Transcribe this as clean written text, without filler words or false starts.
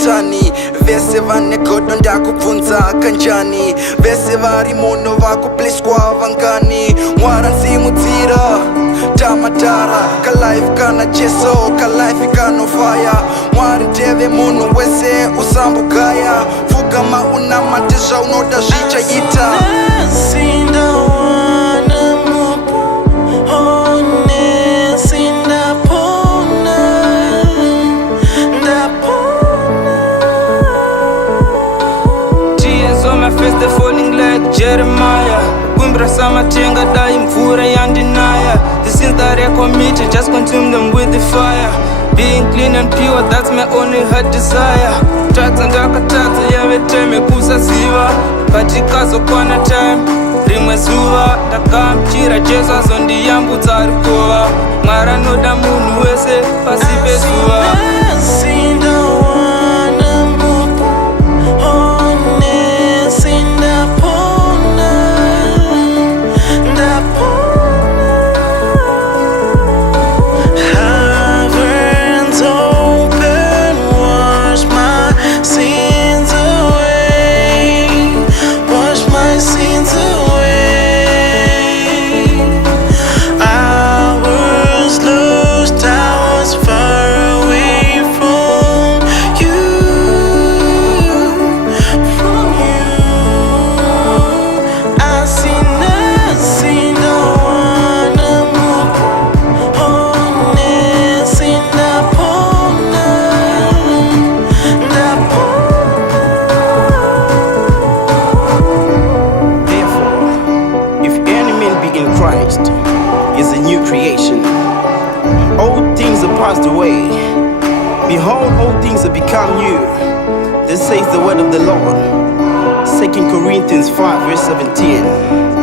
utani vese vane godo ndakubvunza kanjani vese vari muno vakupliswa vangani mwara nsimudzira tamatara kalife kana jeso kalife kanofaya mwari teve munhu wese usambugaya pfugama unamate zvaunoda zvichaita They're falling like Jeremiah. Gumbra samatenga dai mvura yandinaya. The sins that I committed, just consume them with the fire. Being clean and pure, that's my only heart desire. Drugs and ndakatadza yave time kusaziva, but ikazokwana time rimwe zuva ndakamchira Jesu azondiyambutsa rukova. Mwari anoda munhu wese pasi pezuva. Is a new creation. Old things are passed away. Behold, all things have become new. This says the word of the Lord. 2 Corinthians 5 verse 17.